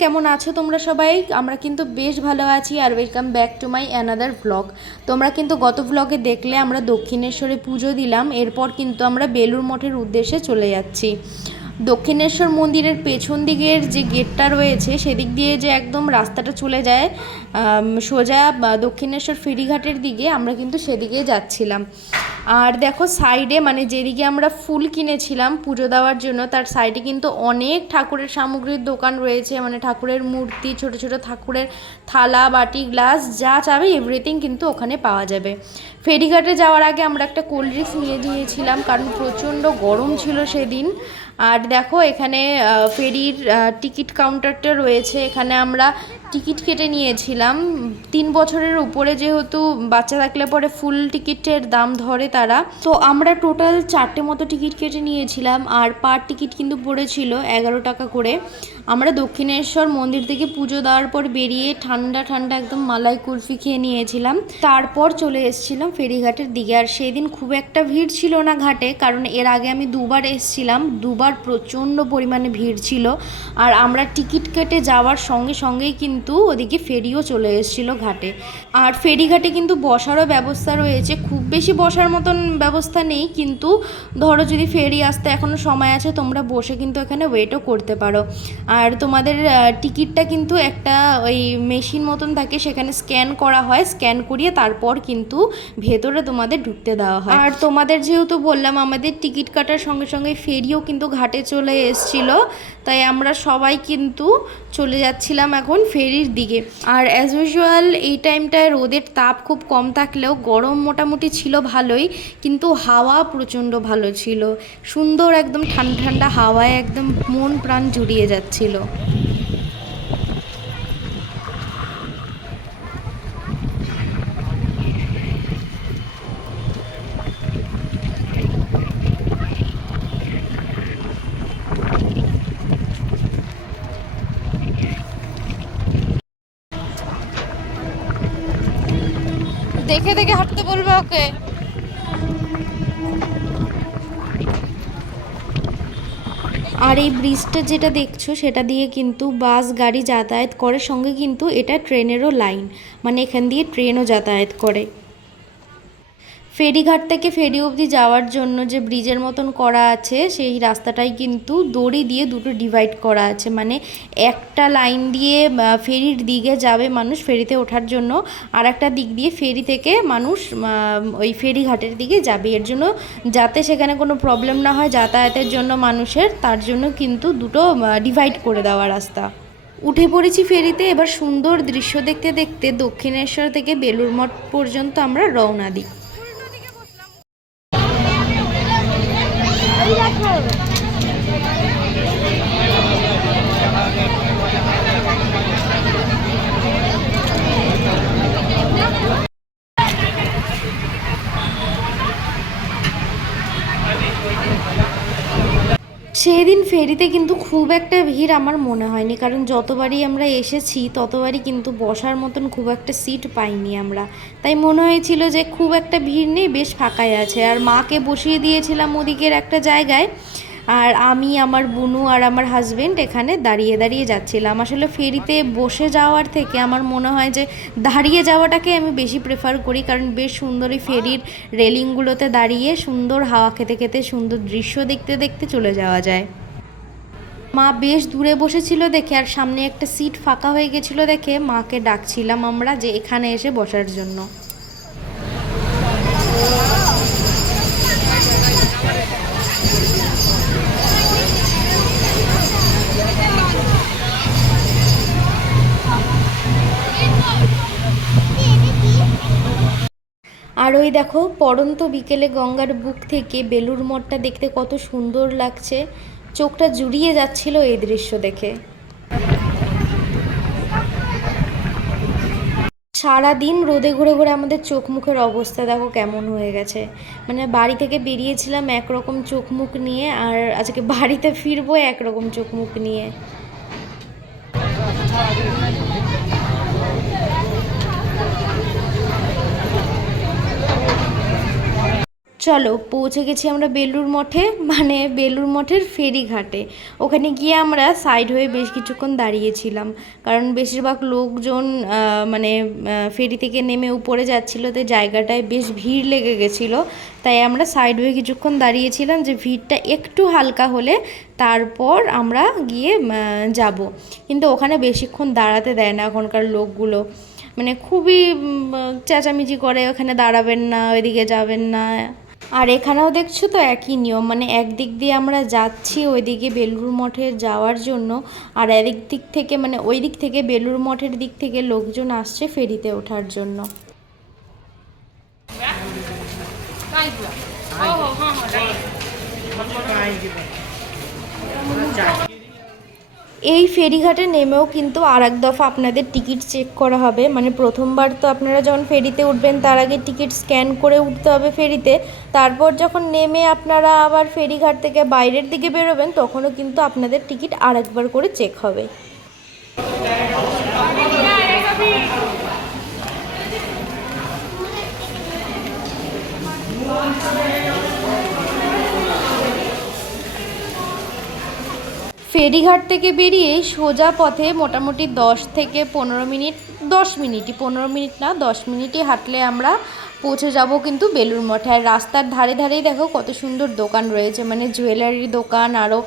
কেমন আছো তোমরা সবাই? আমরা কিন্তু বেশ ভালো আছি আর welcome back to my another blog তোমরা কিন্তু গত ব্লগে দেখলে আমরা দক্ষিণেশ্বরে পুজো দিলাম, এরপর কিন্তু আমরা বেলুর মঠের উদ্দেশ্যে চলে যাচ্ছি। দক্ষিণেশ্বর মন্দিরের পেছন দিকের যে গেটটা রয়েছে, সেদিক দিয়ে যে একদম রাস্তাটা চলে যায় সোজা দক্ষিণেশ্বর ফেরিঘাটের দিকে আমরা কিন্তু সেদিকে যাচ্ছিলাম। আর দেখো সাইডে মানে যেদিকে আমরা ফুল কিনেছিলাম পুজো দেওয়ার জন্য, তার সাইডে কিন্তু অনেক ঠাকুরের সামগ্রীর দোকান রয়েছে। মানে ঠাকুরের মূর্তি, ছোট ছোট ঠাকুরের থালা, বাটি, গ্লাস, যা চাবে এভরিথিং কিন্তু ওখানে পাওয়া যাবে। ফেরিঘাটে যাওয়ার আগে আমরা একটা কোল্ড ড্রিঙ্কস নিয়ে নিয়েছিলাম কারণ প্রচণ্ড গরম ছিল সেদিন। আর দেখো, এখানে ফেরির টিকিট কাউন্টারটা রয়েছে। এখানে আমরা টিকিট কেটে নিয়েছিলাম। তিন বছরের উপরে যেহেতু বাচ্চা থাকলে পরে ফুল টিকিটের দাম ধরে তারা। তো আমরা টোটাল চারটে মতো টিকিট কেটে নিয়েছিলাম আর পার টিকিট কিন্তু পড়েছিল এগারো টাকা করে। আমরা দক্ষিণেশ্বর মন্দির থেকে পুজো দেওয়ার পর বেরিয়ে ঠান্ডা ঠান্ডা একদম মালাই কুলফি খেয়ে নিয়েছিলাম। তারপর চলে এসেছিলাম ফেরিঘাটের দিকে। আর সেই দিন খুব একটা ভিড় ছিল না ঘাটে, কারণ এর আগে আমি দুবার এসেছিলাম। দুবার প্রচণ্ড পরিমাণে ভিড় ছিল। আর আমরা টিকিট কেটে যাওয়ার সঙ্গে সঙ্গেই কিন্তু ওদিকে ফেরিও চলে এসেছিল ঘাটে। আর ফেরিঘাটে কিন্তু বসারও ব্যবস্থা রয়েছে। খুব বেশি বসার মতন ব্যবস্থা নেই, কিন্তু ধরো যদি ফেরি আসতে এখনও সময় আছে, তোমরা বসে কিন্তু এখানে ওয়েটও করতে পারো। আর তোমাদের টিকিটটা কিন্তু একটা ওই মেশিন মতন থাকে, সেখানে স্ক্যান করা হয় স্ক্যান করিয়ে তারপর কিন্তু ভেতরে তোমাদের ঢুকতে দেওয়া হয়। আর তোমাদের যেহেতু বললাম, আমাদের টিকিট কাটার সঙ্গে সঙ্গে ফেরিও কিন্তু ঘাটে চলে এসছিল। তাই আমরা সবাই কিন্তু চলে যাচ্ছিলাম এখন ফেরির দিকে। আর অ্যাজ ইউজুয়াল এই টাইমটায় রোদের তাপ খুব কম থাকলেও গরম মোটামুটি ছিল ভালোই, কিন্তু হাওয়া প্রচণ্ড ভালো ছিল। সুন্দর একদম ঠান্ডা ঠান্ডা হাওয়ায় একদম মন প্রাণ জুড়িয়ে যাচ্ছিল। দেখে দেখে হাঁটতে বলবে ওকে। আর এই ব্রিজটা যেটা দেখছ, সেটা দিয়ে কিন্তু বাস, গাড়ি যাতায়াত করে। সঙ্গে কিন্তু এটা ট্রেনেরও লাইন। মানে এখান দিয়ে ট্রেনও যাতায়াত করে। ফেরিঘাট থেকে ফেরি অবধি যাওয়ার জন্য যে ব্রিজের মতন করা আছে, সেই রাস্তাটাই কিন্তু দড়ি দিয়ে দুটো ডিভাইড করা আছে। মানে একটা লাইন দিয়ে ফেরির দিকে যাবে মানুষ ফেরিতে ওঠার জন্য আর একটা দিক দিয়ে ফেরি থেকে মানুষ ওই ফেরিঘাটের দিকে যাবে। এর জন্য যাতে সেখানে কোনো প্রবলেম না হয়, যাতায়াতের জন্য মানুষের, তার জন্য কিন্তু দুটো ডিভাইড করে দেওয়া রাস্তা। উঠে পড়েছি ফেরিতে, এবার সুন্দর দৃশ্য দেখতে দেখতে দক্ষিণেশ্বর থেকে বেলুর মঠ পর্যন্ত আমরা রওনা দিই। সেই দিন ফেরিতে কিন্তু খুব একটা ভিড় আমার মনে হয়নি, কারণ যতবারই আমরা এসেছি ততবারই কিন্তু বসার মতন খুব একটা সিট পাইনি আমরা। তাই মনে হয়েছিল যে খুব একটা ভিড় নেই, বেশ ফাঁকাই আছে। আর মাকে বসিয়ে দিয়েছিলাম ওদিকের একটা জায়গায়। আর আমি, আমার বুনু আর আমার হাজবেন্ড এখানে দাঁড়িয়ে দাঁড়িয়ে যাচ্ছিলাম। আসলে ফেরিতে বসে যাওয়ার থেকে আমার মনে হয় যে দাঁড়িয়ে যাওয়াটাকে আমি বেশি প্রেফার করি, কারণ বেশ সুন্দর এই ফেরির রেলিংগুলোতে দাঁড়িয়ে সুন্দর হাওয়া খেতে খেতে, সুন্দর দৃশ্য দেখতে দেখতে চলে যাওয়া যায়। মা বেশ দূরে বসেছিল দেখে, আর সামনে একটা সিট ফাঁকা হয়ে গেছিল দেখে মাকে ডাকছিলাম আমরা যে এখানে এসে বসার জন্য। আর ওই দেখো, পড়ন্ত বিকেলে গঙ্গার বুক থেকে বেলুর মঠটা দেখতে কত সুন্দর লাগছে। চোখটা জুড়িয়ে যাচ্ছিল এই দৃশ্য দেখে। সারাদিন রোদে ঘুরে ঘুরে আমাদের চোখ মুখের অবস্থা দেখো কেমন হয়ে গেছে। মানে বাড়ি থেকে বেরিয়েছিলাম একরকম চোখ মুখ নিয়ে, আর আজকে বাড়িতে ফিরবো একরকম চোখ মুখ নিয়ে। চলো, পৌঁছে গেছি আমরা বেলুর মঠে মানে বেলুর মঠের ফেরিঘাটে। ওখানে গিয়ে আমরা সাইড হয়ে বেশ কিছুক্ষণ দাঁড়িয়েছিলাম। কারণ বেশিরভাগ লোকজন মানে ফেরি থেকে নেমে উপরে যাচ্ছিল, তো জায়গাটায় বেশ ভিড় লেগে গেছিল। তাই আমরা সাইড হয়ে কিছুক্ষণ দাঁড়িয়েছিলাম যে ভিড়টা একটু হালকা হলে তারপর আমরা গিয়ে যাব। কিন্তু ওখানে বেশিক্ষণ দাঁড়াতে দেয় না এখনকার লোকগুলো। মানে খুবই চেঁচামেচি করে, ওখানে দাঁড়াবেন না, ওইদিকে যাবেন না। আর এখানেও দেখছ তো একই নিয়ম মানে একদিক দিয়ে আমরা যাচ্ছি ওইদিকে বেলুর মঠে যাওয়ার জন্য আর এদিক দিক থেকে মানে ওই দিক থেকে বেলুর মঠের দিক থেকে লোকজন আসছে ফেরিতে ওঠার জন্য। এই ফেরিঘাটে নেমেও কিন্তু আর এক দফা আপনাদের টিকিট চেক করা হবে। মানে প্রথমবার তো আপনারা যখন ফেরিতে উঠবেন, তার আগে টিকিট স্ক্যান করে উঠতে হবে ফেরিতে। তারপর যখন নেমে আপনারা আবার ফেরিঘাট থেকে বাইরের দিকে বেরোবেন, তখনও কিন্তু আপনাদের টিকিট আর একবার করে চেক হবে। ফেরিঘাট থেকে বেরিয়ে সোজা পথে মোটামুটি দশ থেকে পনেরো মিনিট, দশ মিনিটই, পনেরো মিনিট না, দশ মিনিটই হাঁটলে আমরা পৌঁছে যাব কিন্তু বেলুর মঠে। আর রাস্তার ধারে ধারেই দেখো কত সুন্দর দোকান রয়েছে মানে জুয়েলারির দোকান আরও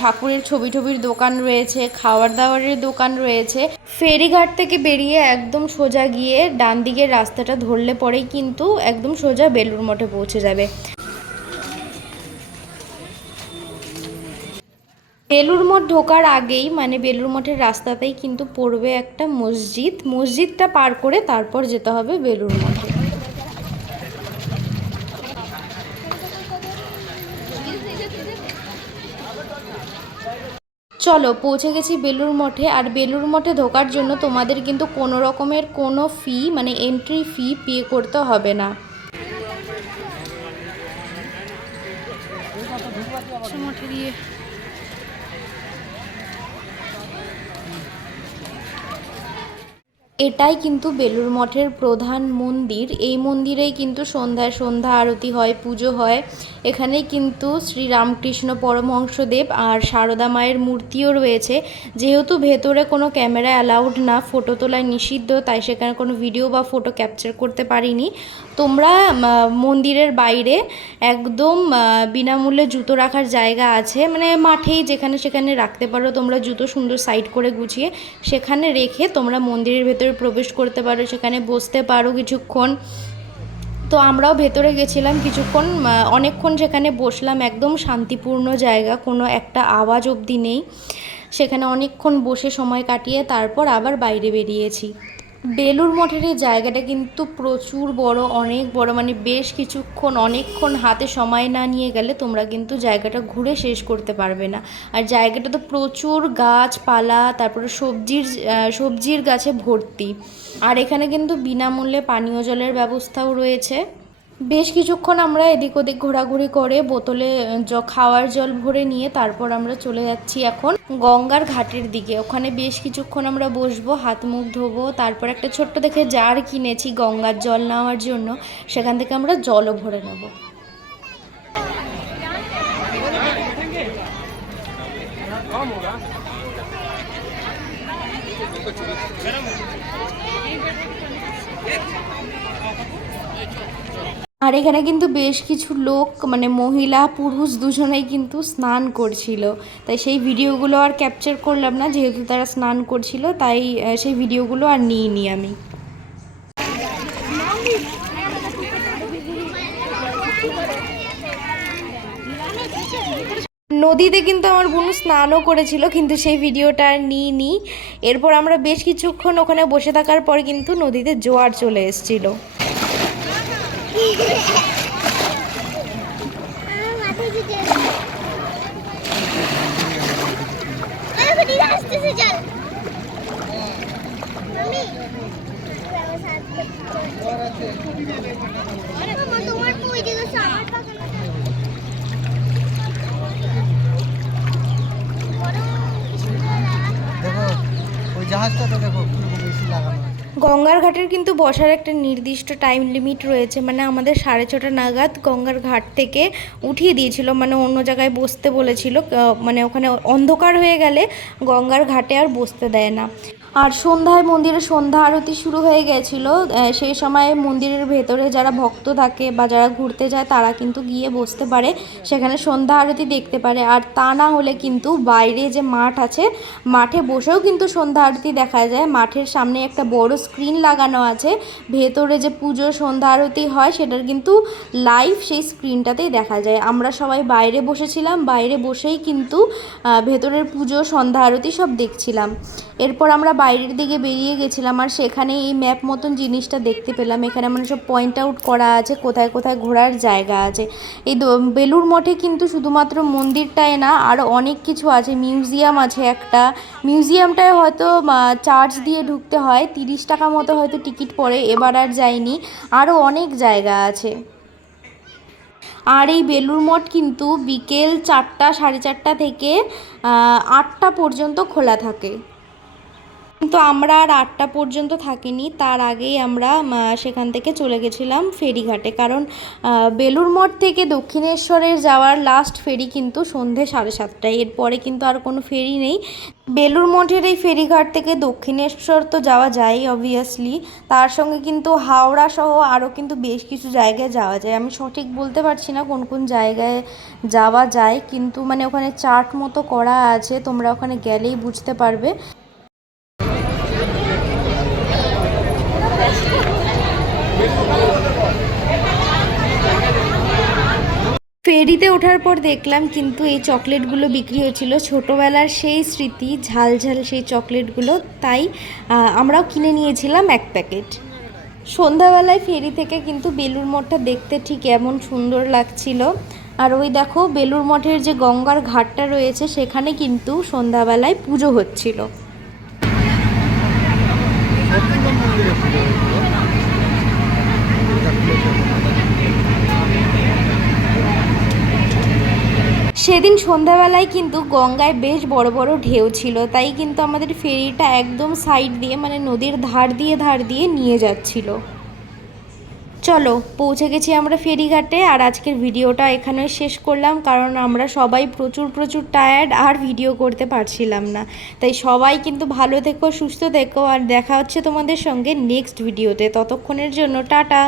ঠাকুরের ছবি টবির দোকান রয়েছে, খাওয়ার দাওয়ারের দোকান রয়েছে। ফেরিঘাট থেকে বেরিয়ে একদম সোজা গিয়ে ডান দিকের রাস্তাটা ধরলে পরেই কিন্তু একদম সোজা বেলুর মঠে পৌঁছে যাবে। বেলুর মঠ ঢোকার আগেই মানে বেলুর মঠের রাস্তাতেই কিন্তু পড়বে একটা মসজিদ। মসজিদটা পার করে তারপর যেতে হবে বেলুর মঠে। চলো, পৌঁছে গেছি বেলুর মঠে। আর বেলুর মঠে ঢোকার জন্য তোমাদের কিন্তু কোনো রকমের কোনো ফি মানে এন্ট্রি ফি পে করতে হবে না। মঠে দিয়ে এটাই কিন্তু বেলুর মঠের প্রধান মন্দির। এই মন্দিরেই কিন্তু সন্ধ্যায় সন্ধ্যা আরতি হয়, পুজো হয়। এখানেই কিন্তু শ্রীরামকৃষ্ণ পরমহংসদেব আর সারদা মায়ের মূর্তিও রয়েছে। যেহেতু ভেতরে কোনো ক্যামেরা অ্যালাউড না, ফটো তোলায় নিষিদ্ধ, তাই সেখানে কোনো ভিডিও বা ফটো ক্যাপচার করতে পারিনি। তোমরা মন্দিরের বাইরে একদম বিনামূল্যে জুতো রাখার জায়গা আছে। মানে মাঠেই যেখানে সেখানে রাখতে পারো। তোমরা জুতো সুন্দর সাইড করে গুছিয়ে সেখানে রেখে তোমরা মন্দিরের ভেতরে প্রবেশ করতে পারো, সেখানে বসতে পারো কিছুক্ষণ। তো আমরাও ভেতরে গেছিলাম কিছুক্ষণ অনেকক্ষণ সেখানে বসলাম, একদম শান্তিপূর্ণ জায়গা, কোনো একটা আওয়াজ অবধি নেই। সেখানে অনেকক্ষণ বসে সময় কাটিয়ে তারপর আবার বাইরে বেরিয়েছি। বেলুর মঠের এই জায়গাটা কিন্তু প্রচুর বড়, অনেক বড় মানে বেশ কিছুক্ষণ, অনেকক্ষণ হাতে সময় না নিয়ে গেলে তোমরা কিন্তু জায়গাটা ঘুরে শেষ করতে পারবে না। আর জায়গাটা তো প্রচুর গাছপালা, তারপরে সবজির সবজির গাছে ভর্তি। আর এখানে কিন্তু বিনামূল্যে পানীয় জলের ব্যবস্থাও রয়েছে। বেশ কিছুক্ষণ আমরা এদিক ওদিক ঘোরাঘুরি করে বোতলে খাওয়ার জল ভরে নিয়ে তারপর আমরা চলে যাচ্ছি এখন গঙ্গার ঘাটের দিকে। ওখানে বেশ কিছুক্ষণ আমরা বসবো, হাত মুখ ধোবো, তারপর একটা ছোট্ট দেখে জার কিনেছি গঙ্গার জল নেওয়ার জন্য। সেখান থেকে আমরা জলও ভরে নেব। আর এখানে কিন্তু বেশ কিছু লোক মানে মহিলা, পুরুষ দুজনেই কিন্তু স্নান করছিল। তাই সেই ভিডিওগুলো আর ক্যাপচার করলাম না, যেহেতু তারা স্নান করছিল, তাই সেই ভিডিওগুলো আর নিইনি আমি। নদীতে কিন্তু আমার বোন স্নানও করেছিল, কিন্তু সেই ভিডিওটা আর নিইনি। এরপর আমরা বেশ কিছুক্ষণ ওখানে বসে থাকার পর কিন্তু নদীতে জোয়ার চলে এসেছিল। Yeah. গঙ্গার ঘাটের কিন্তু বসার একটা নির্দিষ্ট টাইম লিমিট রয়েছে মানে আমাদের সাড়ে ছটা নাগাদ গঙ্গার ঘাট থেকে উঠিয়ে দিয়েছিল মানে অন্য জায়গায় বসতে বলেছিল মানে ওখানে অন্ধকার হয়ে গেলে গঙ্গার ঘাটে আর বসতে দেয় না। আর সন্ধ্যায় মন্দিরে সন্ধ্যা আরতি শুরু হয়ে গেছিল সেই সময় মন্দিরের ভেতরে যারা ভক্ত থাকে বা যারা ঘুরতে যায় তারা কিন্তু গিয়ে বসতে পারে, সেখানে সন্ধ্যা আরতি দেখতে পারে। আর তা না হলে কিন্তু বাইরে যে মাঠ আছে, মাঠে বসেও কিন্তু সন্ধ্যা আরতি দেখা যায়। মাঠের সামনে একটা বড় স্ক্রিন লাগানো আছে, ভেতরে যে পুজো সন্ধ্যা আরতি হয় সেটার কিন্তু লাইভ সেই স্ক্রিনটাতেই দেখা যায়। আমরা সবাই বাইরে বসেছিলাম, বাইরে বসেই কিন্তু ভেতরের পুজো সন্ধ্যা আরতি সব দেখছিলাম। এরপর আমরা বাইরের দিকে বেরিয়ে গেছিলাম আর সেখানে এই ম্যাপ মতন জিনিসটা দেখতে পেলাম। এখানে মানে সব পয়েন্ট আউট করা আছে, কোথায় কোথায় ঘোরার জায়গা আছে। এই বেলুর মঠে কিন্তু শুধুমাত্র মন্দিরটাই না আরও অনেক কিছু আছে। মিউজিয়াম আছে একটা। মিউজিয়ামটায় হয়তো চার্জ দিয়ে ঢুকতে হয়। তিরিশ টাকা মতো হয়তো টিকিট পড়ে, এবার আর যাইনি। আরও অনেক জায়গা আছে। আর এই বেলুর মঠ কিন্তু বিকেল চারটা, সাড়ে চারটা থেকে আটটা পর্যন্ত খোলা থাকে। কিন্তু আমরা আর আটটা পর্যন্ত থাকিনি। তার আগেই আমরা সেখান থেকে চলে গেছিলাম ফেরিঘাটে। কারণ বেলুর মঠ থেকে দক্ষিণেশ্বরের যাওয়ার লাস্ট ফেরি কিন্তু সন্ধে সাড়ে সাতটায়। এরপরে কিন্তু আর কোনো ফেরি নেই। বেলুর মঠের এই ফেরিঘাট থেকে দক্ষিণেশ্বর তো যাওয়া যায় অবভিয়াসলি তার সঙ্গে কিন্তু হাওড়া সহ আরও কিন্তু বেশ কিছু জায়গায় যাওয়া যায়। আমি সঠিক বলতে পারছি না কোন কোন জায়গায় যাওয়া যায়, কিন্তু মানে ওখানে চার্ট মতো করা আছে। তোমরা ওখানে গেলেই বুঝতে পারবে। ফেরিতে ওঠার পর দেখলাম কিন্তু এই চকলেটগুলো বিক্রি হচ্ছিল ছোটোবেলার সেই স্মৃতি, ঝাল ঝাল সেই চকলেটগুলো, তাই আমরাও কিনে নিয়েছিলাম এক প্যাকেট। সন্ধ্যাবেলায় ফেরি থেকে কিন্তু বেলুর মঠটা দেখতে ঠিক এমন সুন্দর লাগছিল। আর ওই দেখো বেলুর মঠের যে গঙ্গার ঘাটটা রয়েছে, সেখানে কিন্তু সন্ধ্যাবেলায় পুজো হচ্ছিল। সেদিন সন্ধ্যাবেলায় কিন্তু গঙ্গায় বেশ বড় বড় ঢেউ ছিল, তাই কিন্তু আমাদের ফেরিটা একদম সাইড দিয়ে মানে নদীর ধার দিয়ে ধার দিয়ে নিয়ে যাচ্ছিল। চলো, পৌঁছে গেছি আমরা ফেরিঘাটে, আর আজকের ভিডিওটা এখানে শেষ করলাম, কারণ আমরা সবাই প্রচুর প্রচুর টায়ার্ড আর ভিডিও করতে পারছিলাম না। তাই সবাই কিন্তু ভালো থেকো, সুস্থ থেকো, আর দেখা হচ্ছে তোমাদের সঙ্গে নেক্সট ভিডিওতে ততক্ষণের জন্য টাটা!